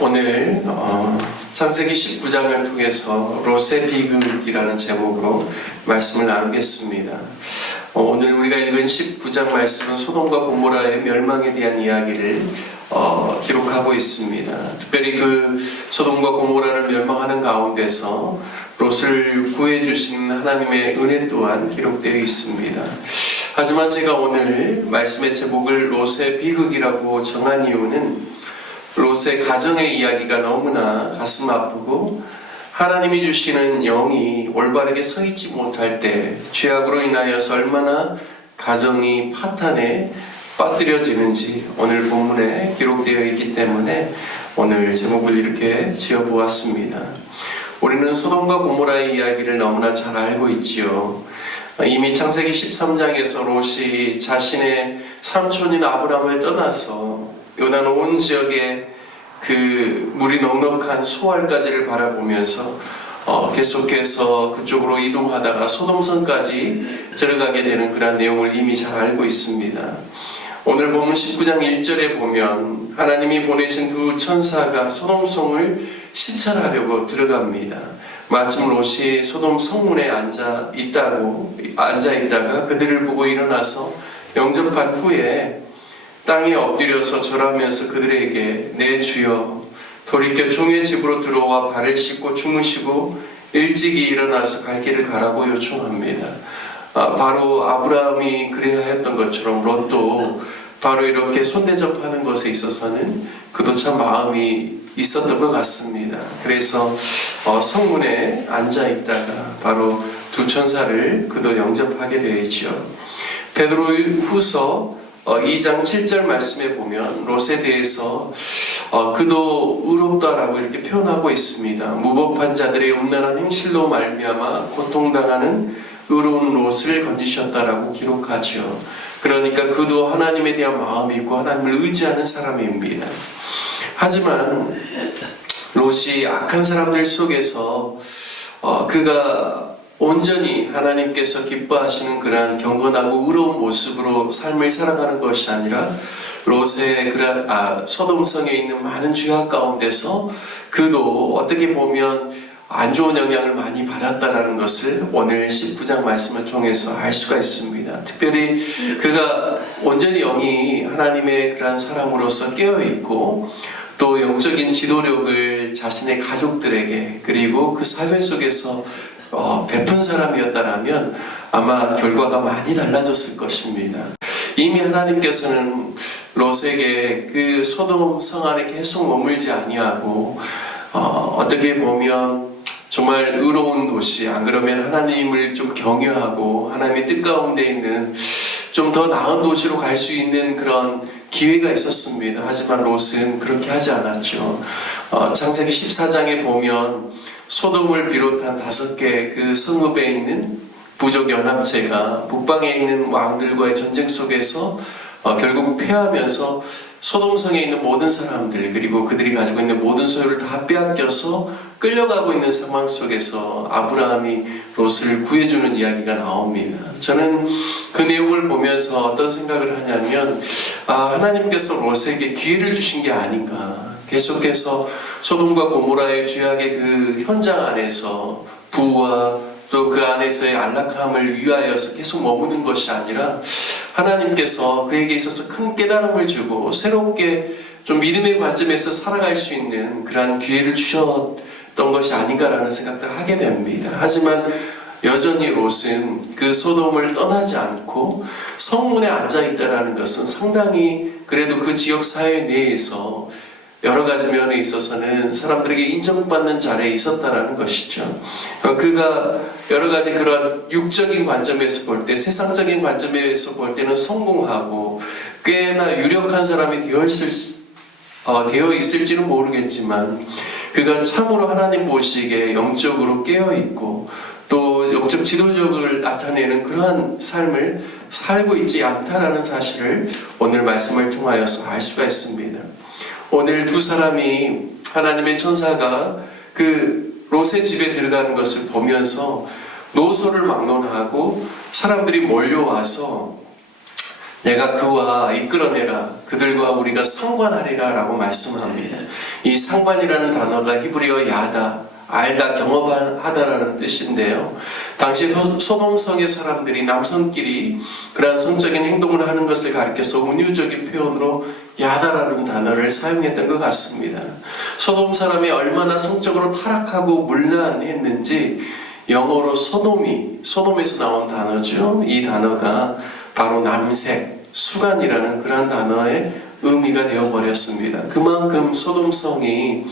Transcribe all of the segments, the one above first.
오늘 창세기 19장을 통해서 롯의 비극이라는 제목으로 말씀을 나누겠습니다. 오늘 우리가 읽은 19장 말씀은 소돔과 고모라의 멸망에 대한 이야기를 기록하고 있습니다. 특별히 그 소돔과 고모라를 멸망하는 가운데서 롯을 구해주신 하나님의 은혜 또한 기록되어 있습니다. 하지만 제가 오늘 말씀의 제목을 롯의 비극이라고 정한 이유는 롯의 가정의 이야기가 너무나 가슴 아프고 하나님이 주시는 영이 올바르게 서 있지 못할 때 죄악으로 인하여서 얼마나 가정이 파탄에 빠뜨려지는지 오늘 본문에 기록되어 있기 때문에 오늘 제목을 이렇게 지어보았습니다. 우리는 소돔과 고모라의 이야기를 너무나 잘 알고 있지요. 이미 창세기 13장에서 롯이 자신의 삼촌인 아브람을 떠나서 요단 온 지역에 그 물이 넉넉한 수알까지를 바라보면서 계속해서 그쪽으로 이동하다가 소돔성까지 들어가게 되는 그런 내용을 이미 잘 알고 있습니다. 오늘 본문 19장 1절에 보면 하나님이 보내신 두 천사가 소돔성을 시찰하려고 들어갑니다. 마침 롯이 소돔 성문에 앉아 있다가 그들을 보고 일어나서 영접한 후에 땅에 엎드려서 절하면서 그들에게 내 주여 돌이켜 종의 집으로 들어와 발을 씻고 주무시고 일찍이 일어나서 갈 길을 가라고 요청합니다. 바로 아브라함이 그래야 했던 것처럼 롯도 바로 이렇게 손대접하는 것에 있어서는 그도 참 마음이 있었던 것 같습니다. 그래서 성문에 앉아있다가 바로 두 천사를 그도 영접하게 되죠. 베드로후서 2장 7절 말씀에 보면 롯에 대해서 그도 의롭다라고 이렇게 표현하고 있습니다. 무법한 자들의 음란한 행실로 말미암아 고통당하는 의로운 롯을 건지셨다라고 기록하죠. 그러니까 그도 하나님에 대한 마음이 있고 하나님을 의지하는 사람입니다. 하지만 롯이 악한 사람들 속에서 그가 온전히 하나님께서 기뻐하시는 그러한 경건하고 의로운 모습으로 삶을 살아가는 것이 아니라 롯의 그러한 소돔성에 있는 많은 죄악 가운데서 그도 어떻게 보면 안 좋은 영향을 많이 받았다라는 것을 오늘 19장 말씀을 통해서 알 수가 있습니다. 특별히 그가 온전히 영이 하나님의 그러한 사람으로서 깨어있고 또 영적인 지도력을 자신의 가족들에게 그리고 그 사회 속에서 베푼 사람이었다라면 아마 결과가 많이 달라졌을 것입니다. 이미 하나님께서는 롯에게 그 소돔 성 안에 계속 머물지 아니하고 어떻게 보면 정말 의로운 도시, 안 그러면 하나님을 좀 경외하고 하나님의 뜻 가운데 있는 좀 더 나은 도시로 갈 수 있는 그런 기회가 있었습니다. 하지만 롯은 그렇게 하지 않았죠. 창세기 14장에 보면 소돔을 비롯한 5개 그 성읍에 있는 부족 연합체가 북방에 있는 왕들과의 전쟁 속에서 결국 패하면서 소돔성에 있는 모든 사람들 그리고 그들이 가지고 있는 모든 소유를 다 빼앗겨서 끌려가고 있는 상황 속에서 아브라함이 롯을 구해주는 이야기가 나옵니다. 저는 그 내용을 보면서 어떤 생각을 하냐면 하나님께서 롯에게 기회를 주신 게 아닌가. 계속해서 소돔과 고모라의 죄악의 그 현장 안에서 부와 또 그 안에서의 안락함을 위하여서 계속 머무는 것이 아니라 하나님께서 그에게 있어서 큰 깨달음을 주고 새롭게 좀 믿음의 관점에서 살아갈 수 있는 그러한 기회를 주셨던 것이 아닌가라는 생각도 하게 됩니다. 하지만 여전히 롯은 그 소돔을 떠나지 않고 성문에 앉아있다는 것은 상당히 그래도 그 지역 사회 내에서 여러 가지 면에 있어서는 사람들에게 인정받는 자리에 있었다라는 것이죠. 그가 여러 가지 그런 육적인 관점에서 볼 때, 세상적인 관점에서 볼 때는 성공하고 꽤나 유력한 사람이 되어 있을지는 모르겠지만 그가 참으로 하나님 보시기에 영적으로 깨어있고 또 영적 지도력을 나타내는 그러한 삶을 살고 있지 않다라는 사실을 오늘 말씀을 통하여서 알 수가 있습니다. 오늘 두 사람이 하나님의 천사가 그 롯의 집에 들어가는 것을 보면서 노소를 막론하고 사람들이 몰려와서 내가 그와 이끌어내라 그들과 우리가 상관하리라 라고 말씀합니다. 이 상관이라는 단어가 히브리어 야다, 알다, 경험하다라는 뜻인데요. 당시 소돔성의 사람들이 남성끼리 그러한 성적인 행동을 하는 것을 가리켜서 은유적인 표현으로 야다라는 단어를 사용했던 것 같습니다. 소돔 사람이 얼마나 성적으로 타락하고 문란했는지 영어로 소돔에서 나온 단어죠. 이 단어가 바로 남색, 수간이라는 그러한 단어의 의미가 되어버렸습니다. 그만큼 소돔성이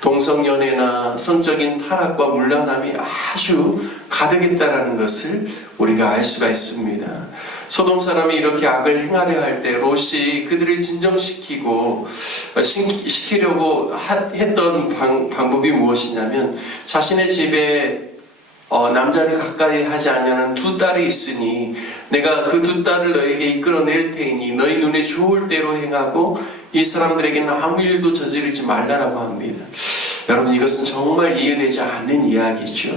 동성연애나 성적인 타락과 문란함이 아주 가득했다라는 것을 우리가 알 수가 있습니다. 소돔 사람이 이렇게 악을 행하려 할 때 롯이 그들을 진정시키고 시키려고 했던 방법이 무엇이냐면 자신의 집에 남자를 가까이 하지 않냐는 두 딸이 있으니 내가 그 두 딸을 너에게 이끌어낼 테이니 너희 눈에 좋을 대로 행하고 이 사람들에게는 아무 일도 저지르지 말라라고 합니다. 여러분, 이것은 정말 이해되지 않는 이야기죠.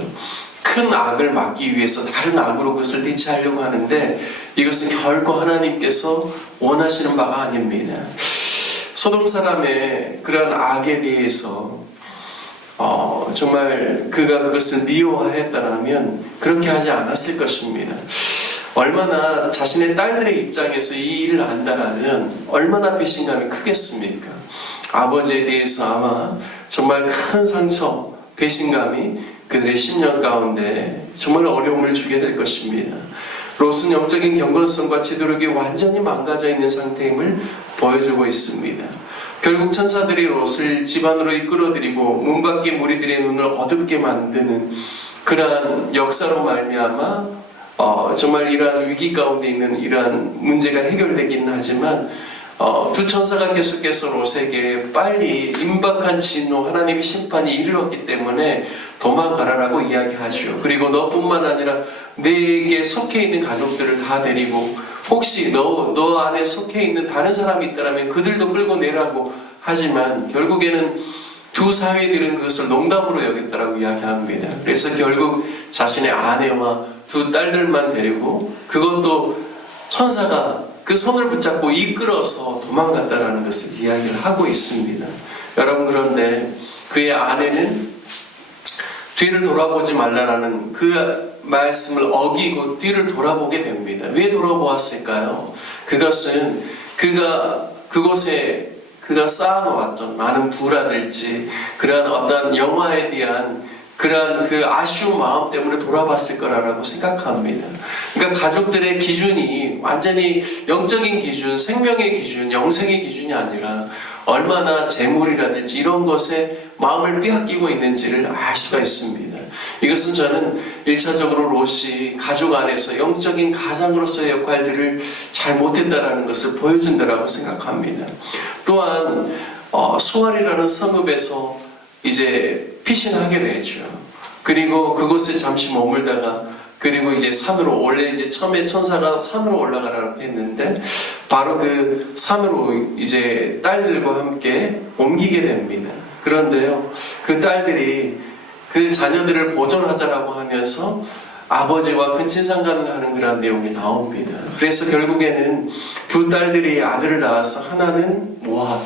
큰 악을 막기 위해서 다른 악으로 그것을 대체하려고 하는데 이것은 결코 하나님께서 원하시는 바가 아닙니다. 소돔 사람의 그런 악에 대해서 정말 그가 그것을 미워하였다면 그렇게 하지 않았을 것입니다. 얼마나 자신의 딸들의 입장에서 이 일을 안다라면 얼마나 배신감이 크겠습니까? 아버지에 대해서 아마 정말 큰 상처, 배신감이 그들의 심령 가운데 정말 어려움을 주게 될 것입니다. 롯은 영적인 경건성과 지도력이 완전히 망가져 있는 상태임을 보여주고 있습니다. 결국 천사들이 롯을 집 안으로 이끌어들이고 문 밖의 무리들의 눈을 어둡게 만드는 그러한 역사로 말미암아 정말 이러한 위기 가운데 있는 이러한 문제가 해결되기는 하지만 두 천사가 계속해서 롯에게 빨리 임박한 진노, 하나님의 심판이 이르렀기 때문에 도망가라라고 이야기하죠. 그리고 너뿐만 아니라 내게 속해 있는 가족들을 다 데리고 혹시 너 안에 속해 있는 다른 사람이 있다면 그들도 끌고 내라고 하지만 결국에는 두 사위들은 그것을 농담으로 여겼다라고 이야기합니다. 그래서 결국 자신의 아내와 두 딸들만 데리고 그것도 천사가 그 손을 붙잡고 이끌어서 도망갔다라는 것을 이야기를 하고 있습니다. 여러분, 그런데 그의 아내는 뒤를 돌아보지 말라라는 그 말씀을 어기고 뒤를 돌아보게 됩니다. 왜 돌아보았을까요? 그것은 그곳에 그가 쌓아놓았던 많은 부라든지 그러한 어떤 영화에 대한 그러한 그 아쉬운 마음 때문에 돌아봤을 거라고 생각합니다. 그러니까 가족들의 기준이 완전히 영적인 기준, 생명의 기준, 영생의 기준이 아니라 얼마나 재물이라든지 이런 것에 마음을 빼앗기고 있는지를 알 수가 있습니다. 이것은 저는 1차적으로 롯이 가족 안에서 영적인 가장으로서의 역할들을 잘 못했다라는 것을 보여준다라고 생각합니다. 또한 소알이라는 성읍에서 이제 피신하게 되죠. 그리고 그곳에 잠시 머물다가 그리고 이제 산으로, 원래 이제 처음에 천사가 산으로 올라가라고 했는데 바로 그 산으로 이제 딸들과 함께 옮기게 됩니다. 그런데요, 그 딸들이 그 자녀들을 보존하자라고 하면서 아버지와 근친상간을 하는 그런 내용이 나옵니다. 그래서 결국에는 두 딸들이 아들을 낳아서 하나는 모압,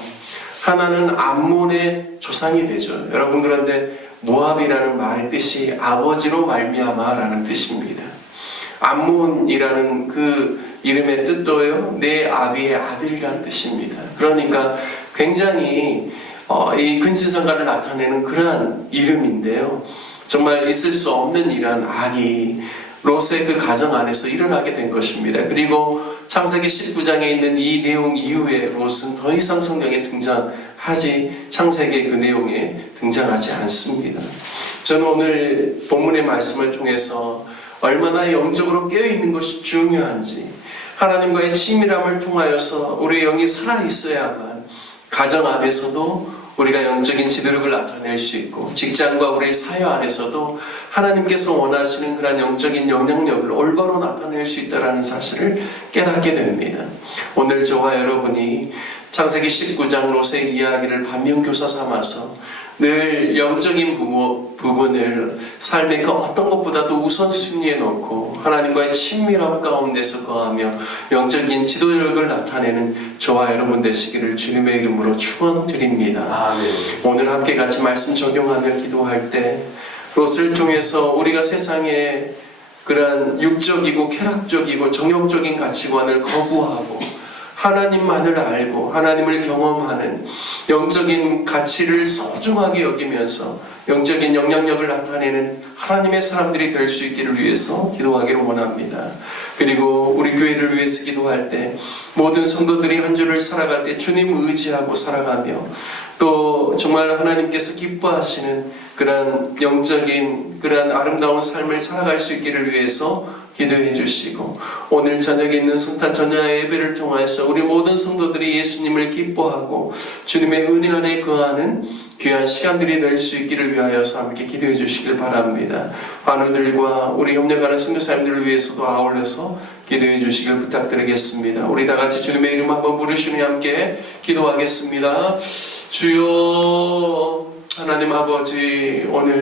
하나는 암몬의 조상이 되죠. 여러분, 그런데 모압이라는 말의 뜻이 아버지로 말미암아라는 뜻입니다. 암몬이라는 그 이름의 뜻도요, 내 아비의 아들이라는 뜻입니다. 그러니까 굉장히 이 근친상간을 나타내는 그러한 이름인데요, 정말 있을 수 없는 이러한 악이 롯의 그 가정 안에서 일어나게 된 것입니다. 그리고 창세기 19장에 있는 이 내용 이후에 롯은 더 이상 성경에 등장하지, 창세기의 그 내용에 등장하지 않습니다. 저는 오늘 본문의 말씀을 통해서 얼마나 영적으로 깨어있는 것이 중요한지, 하나님과의 친밀함을 통하여서 우리의 영이 살아있어야만 가정 안에서도 우리가 영적인 지도력을 나타낼 수 있고, 직장과 우리의 사회 안에서도 하나님께서 원하시는 그런 영적인 영향력을 올바로 나타낼 수 있다는 사실을 깨닫게 됩니다. 오늘 저와 여러분이 창세기 19장 롯의 이야기를 반면교사 삼아서 늘 영적인 부분을 삶의 그 어떤 것보다도 우선순위에 놓고 하나님과의 친밀함 가운데서 거하며 영적인 지도력을 나타내는 저와 여러분 되시기를 주님의 이름으로 축원드립니다. 아멘. 오늘 함께 같이 말씀 적용하며 기도할 때 롯을 통해서 우리가 세상에 그러한 육적이고 쾌락적이고 정욕적인 가치관을 거부하고 하나님만을 알고 하나님을 경험하는 영적인 가치를 소중하게 여기면서 영적인 영향력을 나타내는 하나님의 사람들이 될 수 있기를 위해서 기도하기를 원합니다. 그리고 우리 교회를 위해서 기도할 때 모든 성도들이 한 주를 살아갈 때 주님 의지하고 살아가며 또 정말 하나님께서 기뻐하시는 그러한 영적인 그러한 아름다운 삶을 살아갈 수 있기를 위해서 기도해 주시고 오늘 저녁에 있는 성탄 전야 예배를 통해서 우리 모든 성도들이 예수님을 기뻐하고 주님의 은혜 안에 거하는 귀한 시간들이 될 수 있기를 위하여서 함께 기도해 주시길 바랍니다. 환우들과 우리 협력하는 선교사님들을 위해서도 아울러서 기도해 주시길 부탁드리겠습니다. 우리 다 같이 주님의 이름 한번 부르시며 함께 기도하겠습니다. 주여 하나님 아버지, 오늘